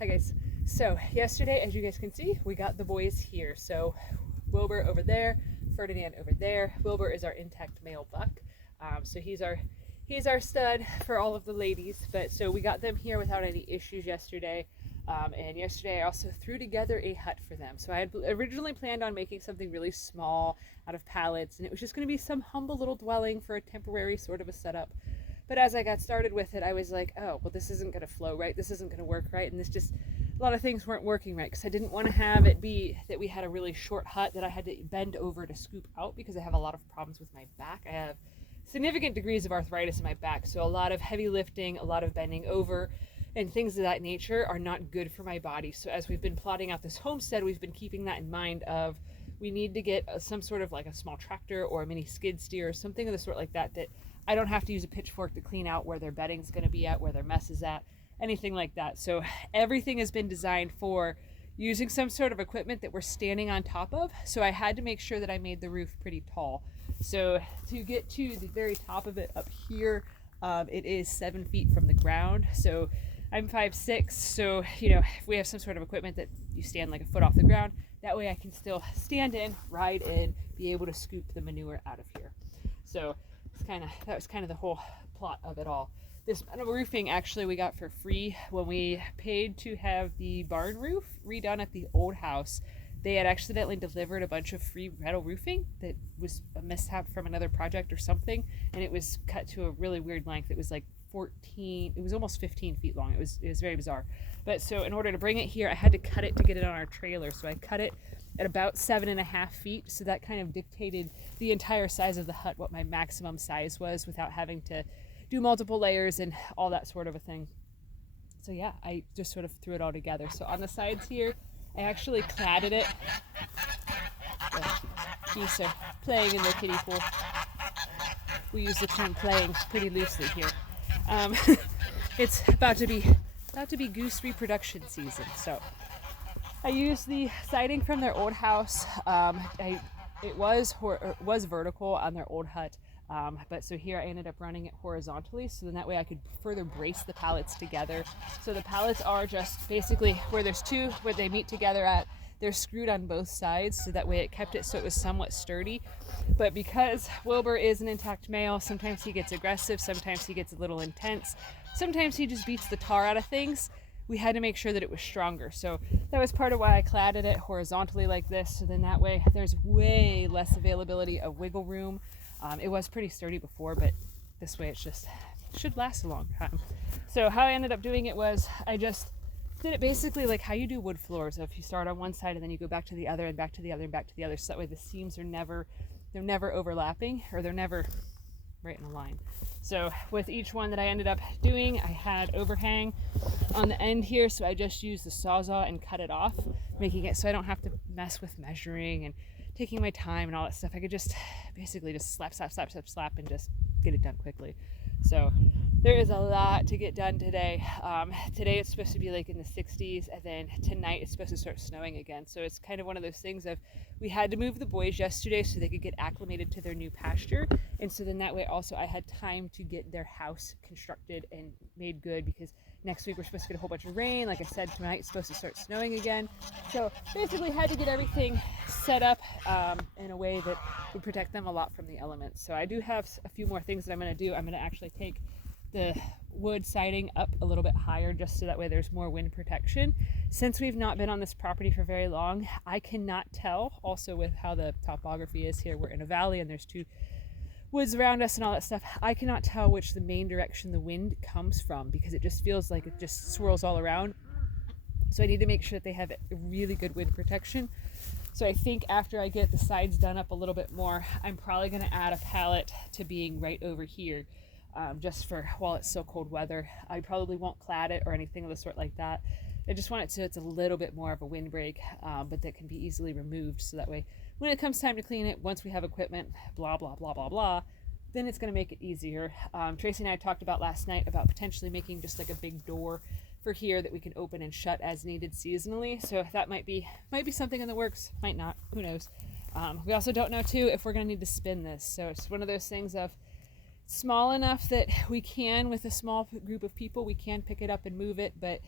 Hi guys. So yesterday, as you guys can see, we got the boys here. So Wilbur over there, Ferdinand over there. Wilbur is our intact male buck. So he's our stud for all of the ladies. But so we got them here without any issues yesterday. And yesterday I also threw together a hut for them. So I had originally planned on making something really small out of pallets, and it was just going to be some humble little dwelling for a temporary sort of a setup. But as I got started with it, I was like, oh, well, this isn't going to flow right. This isn't going to work right. And a lot of things weren't working right because I didn't want to have it be that we had a really short hut that I had to bend over to scoop out because I have a lot of problems with my back. I have significant degrees of arthritis in my back. So a lot of heavy lifting, a lot of bending over, and things of that nature are not good for my body. So as we've been plotting out this homestead, we've been keeping that in mind of we need to get some sort of like a small tractor or a mini skid steer or something of the sort like that I don't have to use a pitchfork to clean out where their bedding's going to be at, where their mess is at, anything like that. So everything has been designed for using some sort of equipment that we're standing on top of. So I had to make sure that I made the roof pretty tall. So to get to the very top of it up here, it is 7 feet from the ground. So I'm 5'6", so if we have some sort of equipment that you stand like a foot off the ground, that way I can still stand in, ride in, be able to scoop the manure out of here. So that was kind of the whole plot of it all. This metal roofing actually we got for free when we paid to have the barn roof redone at the old house. They had accidentally delivered a bunch of free metal roofing that was a mishap from another project or something, and it was cut to a really weird length. It was like 14, it was almost 15 feet long. It was very bizarre. But so in order to bring it here, I had to cut it to get it on our trailer. So I cut it at about 7.5 feet. So that kind of dictated the entire size of the hut, what my maximum size was without having to do multiple layers and all that sort of a thing. So yeah, I just sort of threw it all together. So on the sides here, I actually cladded it. The geese are playing in their kiddie pool. We use the term playing pretty loosely here. It's about to be goose reproduction season. So I used the siding from their old house. It was vertical on their old hut, but so here I ended up running it horizontally, so then that way I could further brace the pallets together. So the pallets are just basically where there's two where they meet together at. They're screwed on both sides, so that way it kept it so it was somewhat sturdy. But because Wilbur is an intact male, sometimes he gets aggressive, sometimes he gets a little intense, sometimes he just beats the tar out of things. We had to make sure that it was stronger. So that was part of why I cladded it horizontally like this. So then that way there's way less availability of wiggle room. It was pretty sturdy before, but this way it should last a long time. So how I ended up doing it was I just did it basically like how you do wood floors. So if you start on one side and then you go back to the other and back to the other and back to the other, so that way the seams are never overlapping, or they're never right in a line. So with each one that I ended up doing, I had overhang on the end here, so I just used the Sawzall and cut it off, making it so I don't have to mess with measuring and taking my time and all that stuff. I could just basically just slap and just get it done quickly. So there is a lot to get done today. Today it's supposed to be like in the 60s, and then tonight it's supposed to start snowing again. So it's kind of one of those things of we had to move the boys yesterday so they could get acclimated to their new pasture. And so then that way also I had time to get their house constructed and made good, because next week we're supposed to get a whole bunch of rain. Like I said, tonight it's supposed to start snowing again. So basically had to get everything set up in a way that would protect them a lot from the elements. So I do have a few more things that I'm going to do. I'm going to actually take the wood siding up a little bit higher just so that way there's more wind protection. Since we've not been on this property for very long, I cannot tell, also with how the topography is here, we're in a valley and there's two woods around us and all that stuff, I cannot tell which the main direction the wind comes from, because it just feels like it just swirls all around. So I need to make sure that they have really good wind protection. So I think after I get the sides done up a little bit more, I'm probably going to add a pallet to being right over here, just for while it's still cold weather. I probably won't clad it or anything of the sort like that. I just want it so it's a little bit more of a windbreak, but that can be easily removed, so that way when it comes time to clean it, once we have equipment, blah, blah, blah, blah, blah, then it's going to make it easier. Tracy and I talked about last night about potentially making just like a big door for here that we can open and shut as needed seasonally. So that might be something in the works, might not, who knows. We also don't know too if we're going to need to spin this. So it's one of those things of small enough that we can, with a small group of people, we can pick it up and move it, but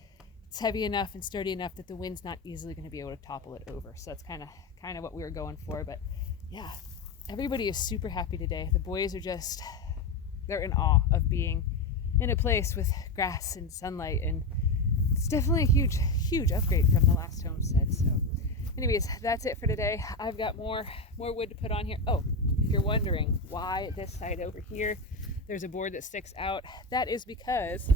it's heavy enough and sturdy enough that the wind's not easily going to be able to topple it over. So that's kind of what we were going for. But yeah, everybody is super happy today. The boys are they're in awe of being in a place with grass and sunlight, and it's definitely a huge upgrade from the last homestead. So anyways, that's it for today. I've got more wood to put on here. Oh, if you're wondering why this side over here there's a board that sticks out, that is because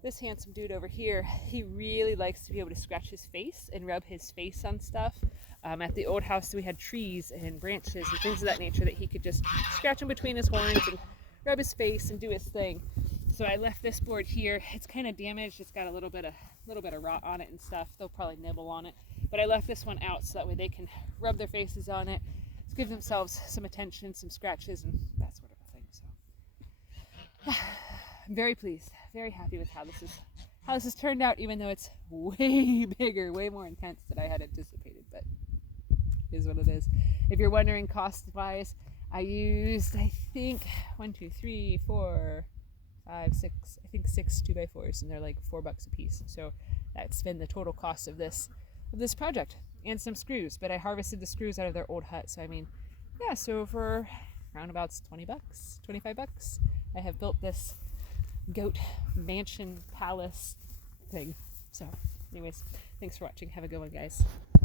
this handsome dude over here, he really likes to be able to scratch his face and rub his face on stuff. At the old house, we had trees and branches and things of that nature that he could just scratch in between his horns and rub his face and do his thing. So I left this board here. It's kind of damaged. It's got a little bit of rot on it and stuff. They'll probably nibble on it. But I left this one out so that way they can rub their faces on it, give themselves some attention, some scratches, and that sort of a thing. So I'm very pleased, very happy with how this has turned out, even though it's way bigger, way more intense than I had anticipated, but it is what it is. If you're wondering cost-wise, I used, I think, 6 2x4s, and they're like $4 a piece. So that's been the total cost of this project, and some screws. But I harvested the screws out of their old hut, so I mean, yeah. So for roundabouts $20, $25, I have built this goat mansion palace thing. So, anyways, thanks for watching. Have a good one, guys.